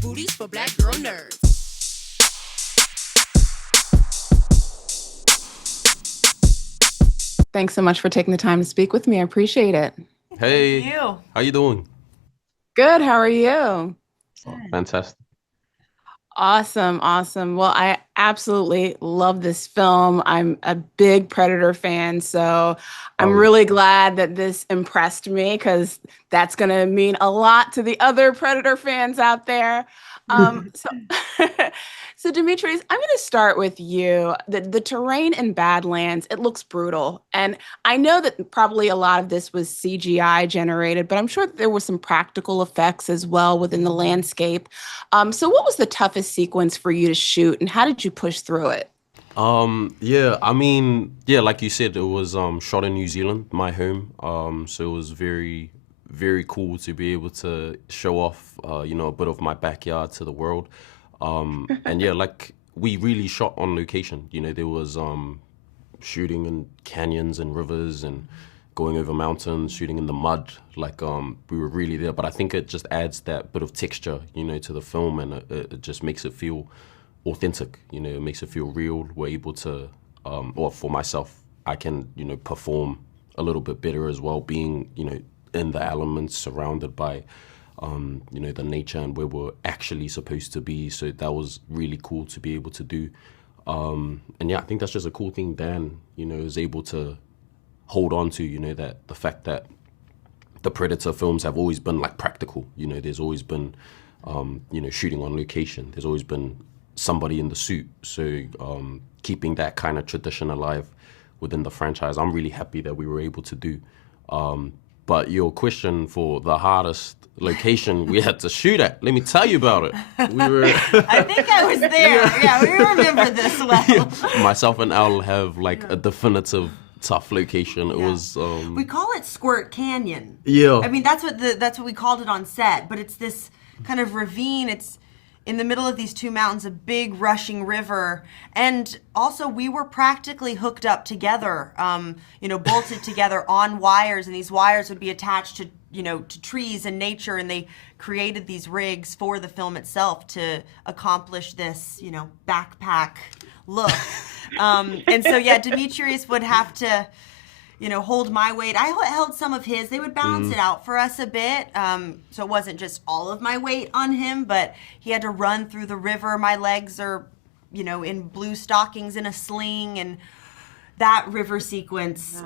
booties for black girl nerds. Thanks so much for taking the time to speak with me. I appreciate it. Hey, Thank you. how you doing? Good. How are you? Oh, fantastic. Awesome. Awesome. Well, I absolutely love this film. I'm a big Predator fan, so I'm Oh yeah. really glad that this impressed me because that's going to mean a lot to the other Predator fans out there. So, so Demetrius, I'm going to start with you. The terrain in Badlands, it looks brutal, and I know that probably a lot of this was CGI generated, but I'm sure that there were some practical effects as well within the landscape. So what was the toughest sequence for you to shoot, and how did you push through it? Yeah, I mean, yeah, like you said, it was shot in New Zealand, my home. So it was very, very cool to be able to show off, a bit of my backyard to the world. And yeah, like we really shot on location. There was shooting in canyons and rivers and going over mountains, shooting in the mud. Like we were really there. But I think it just adds that bit of texture, to the film, and it just makes it feel authentic. It makes it feel real. We're able to, or for myself, I can, perform a little bit better as well, being, in the elements, surrounded by, the nature and where we're actually supposed to be. So that was really cool to be able to do. And yeah, I think that's just a cool thing Dan, is able to hold on to, that the fact that the Predator films have always been like practical. There's always been, shooting on location. There's always been somebody in the suit. So keeping that kind of tradition alive within the franchise, I'm really happy that we were able to do. But your question for the hardest location we had to shoot at, let me tell you about it. We were I think I was there. Yeah, we remember this well. myself and Elle have like a definitive tough location. It Yeah. was We call it Squirt Canyon. yeah. I mean, that's what we called it on set, but it's this kind of ravine. It's in the middle of these two mountains, a big rushing river, and also we were practically hooked up together, bolted together on wires, and these wires would be attached to to trees and nature, and they created these rigs for the film itself to accomplish this backpack look. And so yeah, Dimitrius would have to hold my weight. I held some of his. They would balance it out for us a bit. So it wasn't just all of my weight on him, but he had to run through the river. My legs are, in blue stockings in a sling, and that river sequence,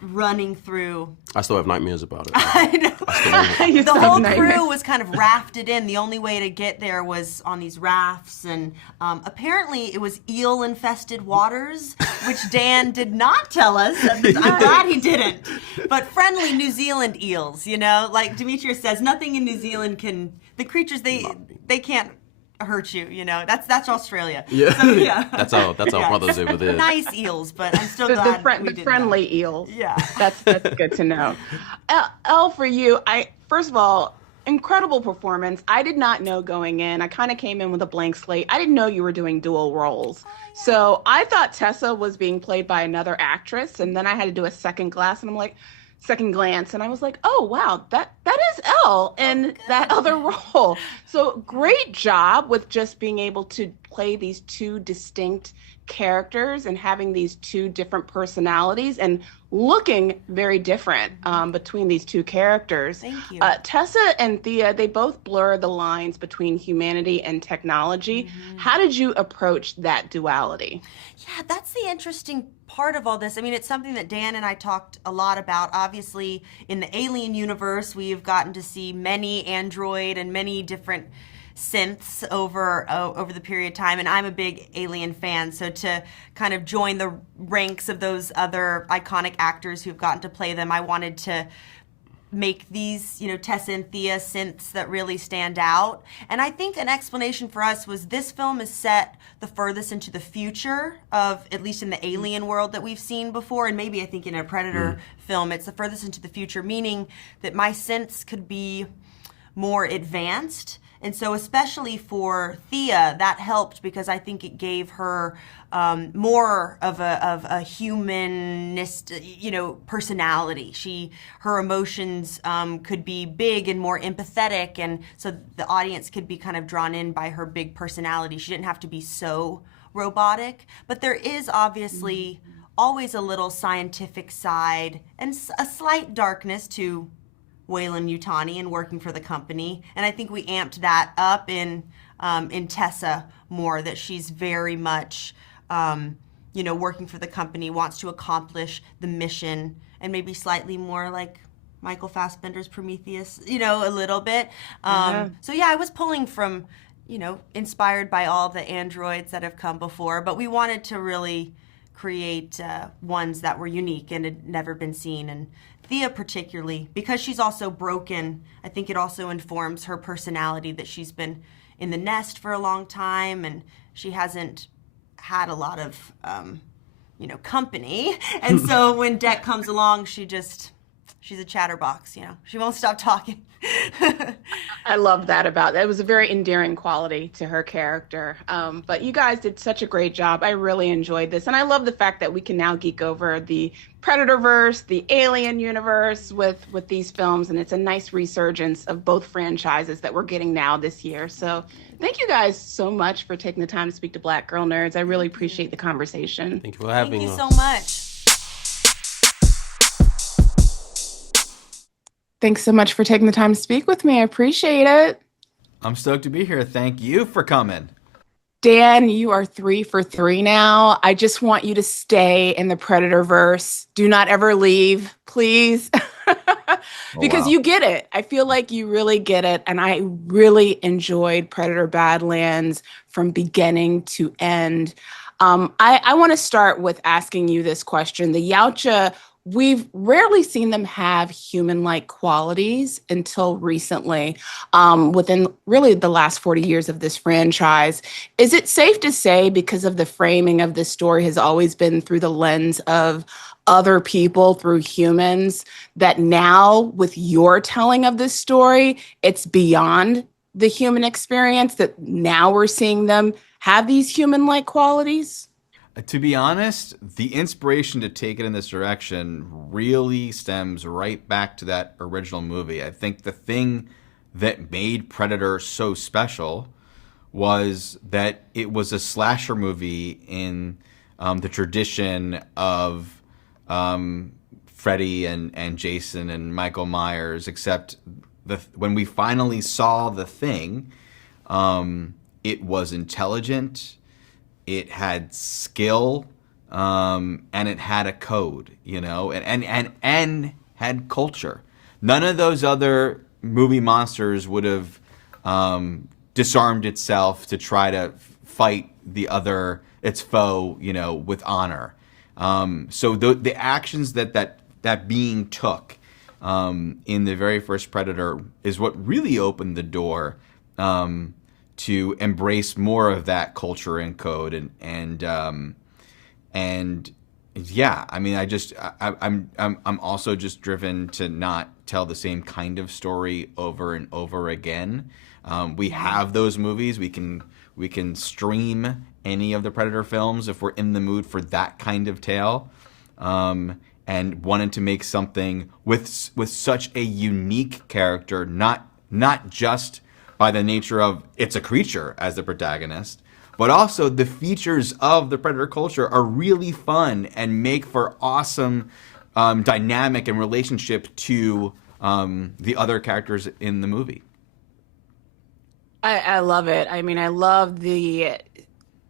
running through. I still have nightmares about it. I know. You The still whole have crew nightmares. was kind of rafted in. The only way to get there was on these rafts, and apparently it was eel-infested waters, which Dan did not tell us. I'm glad he didn't. But friendly New Zealand eels, like Demetrius says, nothing in New Zealand can. The creatures they can't hurt you. That's Australia. Yeah. So, yeah. That's our brothers over there. Nice eels, but I'm still The, glad we the did friendly eels. Yeah. That's good to know. Elle, for you, first of all, incredible performance. I did not know going in. I kind of came in with a blank slate. I didn't know you were doing dual roles. So I thought Tessa was being played by another actress, and then I had to do a second glance, and I was like, oh wow, that is Elle in that other role. So great job with just being able to play these two distinct characters and having these two different personalities and looking very different between these two characters. Thank you. Tessa and Thea, they both blur the lines between humanity and technology. How did you approach that duality? Yeah, that's the interesting part of all this. I mean, it's something that Dan and I talked a lot about. Obviously, in the Alien universe, we've gotten to see many android and many different synths over the period of time, and I'm a big Alien fan, so to kind of join the ranks of those other iconic actors who've gotten to play them, I wanted to make these, Tessa and Thea synths that really stand out. And I think an explanation for us was this film is set the furthest into the future of, at least in the Alien world that we've seen before, and maybe I think in a Predator film, it's the furthest into the future, meaning that my synths could be more advanced And so especially for Thea, that helped because I think it gave her more of a humanist, personality. Her emotions could be big and more empathetic, and so the audience could be kind of drawn in by her big personality. She didn't have to be so robotic, but there is obviously always a little scientific side and a slight darkness to Weyland-Yutani and working for the company, and I think we amped that up in TESSA more. That she's very much, working for the company, wants to accomplish the mission, and maybe slightly more like Michael Fassbender's Prometheus, a little bit. So yeah, I was pulling from, inspired by all the androids that have come before, but we wanted to really create ones that were unique and had never been seen. And Thea particularly, because she's also broken, I think it also informs her personality that she's been in the nest for a long time and she hasn't had a lot of, company. And so when Deck comes along, she's a chatterbox, She won't stop talking. I love that about that. It was a very endearing quality to her character. But you guys did such a great job. I really enjoyed this. And I love the fact that we can now geek over the Predatorverse, the Alien universe with these films. And it's a nice resurgence of both franchises that we're getting now this year. So thank you guys so much for taking the time to speak to Black Girl Nerds. I really appreciate the conversation. Thank you for having us. Thank you so much. Thanks so much for taking the time to speak with me. I appreciate it. I'm stoked to be here. Thank you for coming. Dan, you are 3 for 3 now. I just want you to stay in the Predatorverse. Do not ever leave, please. Because you get it. I feel like you really get it. And I really enjoyed Predator Badlands from beginning to end. I want to start with asking you this question. The Yautja, we've rarely seen them have human-like qualities until recently, within really the last 40 years of this franchise. Is it safe to say, because of the framing of this story has always been through the lens of other people, through humans, that now with your telling of this story, it's beyond the human experience, that now we're seeing them have these human-like qualities? To be honest, the inspiration to take it in this direction really stems right back to that original movie. I think the thing that made Predator so special was that it was a slasher movie in the tradition of Freddy and Jason and Michael Myers, except when we finally saw The Thing, it was intelligent, it had skill, and it had a code, and had culture. None of those other movie monsters would have disarmed itself to try to fight its foe, with honor. So the actions that being took in the very first Predator is what really opened the door to embrace more of that culture and code, and yeah, I mean, I'm also just driven to not tell the same kind of story over and over again. We have those movies. We can stream any of the Predator films if we're in the mood for that kind of tale, and wanted to make something with such a unique character, not just by the nature of it's a creature as the protagonist, but also the features of the Predator culture are really fun and make for awesome dynamic and relationship to the other characters in the movie. I love it. I mean, I love the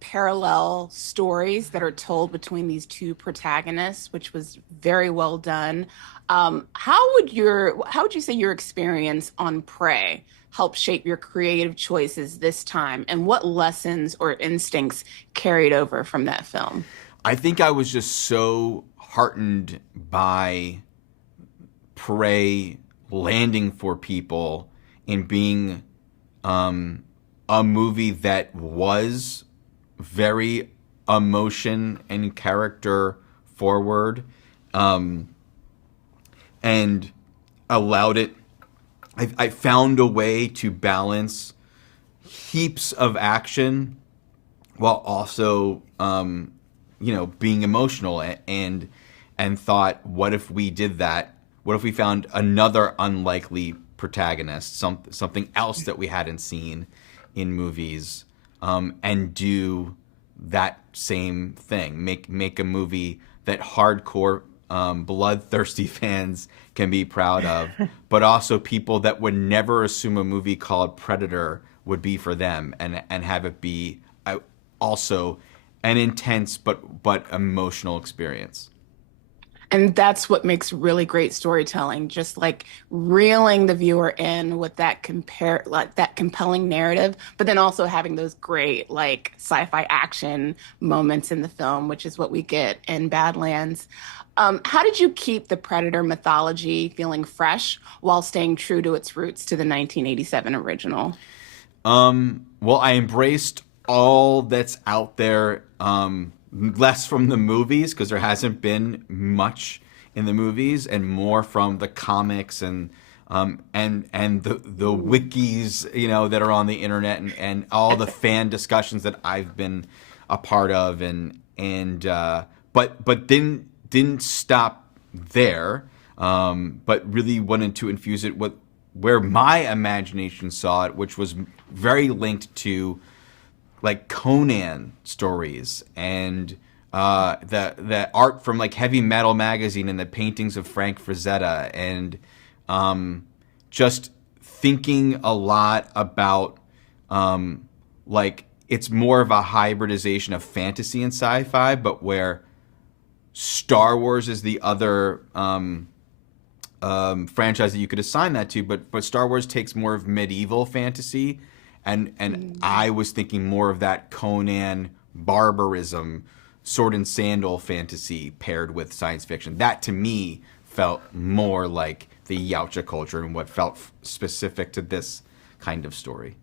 parallel stories that are told between these two protagonists, which was very well done. How would you say your experience on Prey help shape your creative choices this time, and what lessons or instincts carried over from that film? I think I was just so heartened by Prey landing for people and being a movie that was very emotion and character forward, and allowed it. I found a way to balance heaps of action while also, being emotional and thought, what if we did that? What if we found another unlikely protagonist, something else that we hadn't seen in movies, and do that same thing? Make a movie that hardcore, bloodthirsty fans can be proud of, but also people that would never assume a movie called Predator would be for them, and have it be also an intense but emotional experience. And that's what makes really great storytelling, just like reeling the viewer in with that compelling narrative, but then also having those great like sci-fi action moments in the film, which is what we get in Badlands. How did you keep the Predator mythology feeling fresh while staying true to its roots to the 1987 original? Well, I embraced all that's out there, less from the movies, because there hasn't been much in the movies, and more from the comics and the wikis, that are on the internet, and all the fan discussions that I've been a part of, but didn't stop there, but really wanted to infuse it with where my imagination saw it, which was very linked to like Conan stories and the art from like Heavy Metal magazine and the paintings of Frank Frazetta, and just thinking a lot about like it's more of a hybridization of fantasy and sci-fi, but where Star Wars is the other franchise that you could assign that to, but Star Wars takes more of medieval fantasy, and I was thinking more of that Conan barbarism, sword and sandal fantasy paired with science fiction. That to me felt more like the Yautja culture and what felt specific to this kind of story.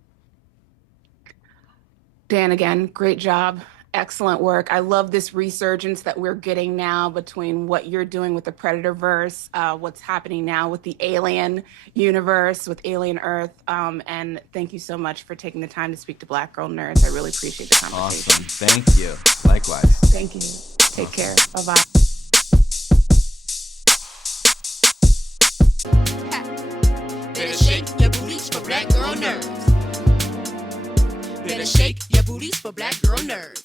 Dan, again, great job. Excellent work. I love this resurgence that we're getting now between what you're doing with the Predatorverse, what's happening now with the Alien universe, with Alien Earth. And thank you so much for taking the time to speak to Black Girl Nerds. I really appreciate the conversation. Awesome. Thank you. Likewise. Thank you. Take care. Bye-bye. Better shake your booties for Black Girl Nerds. Better shake your booties for Black Girl Nerds.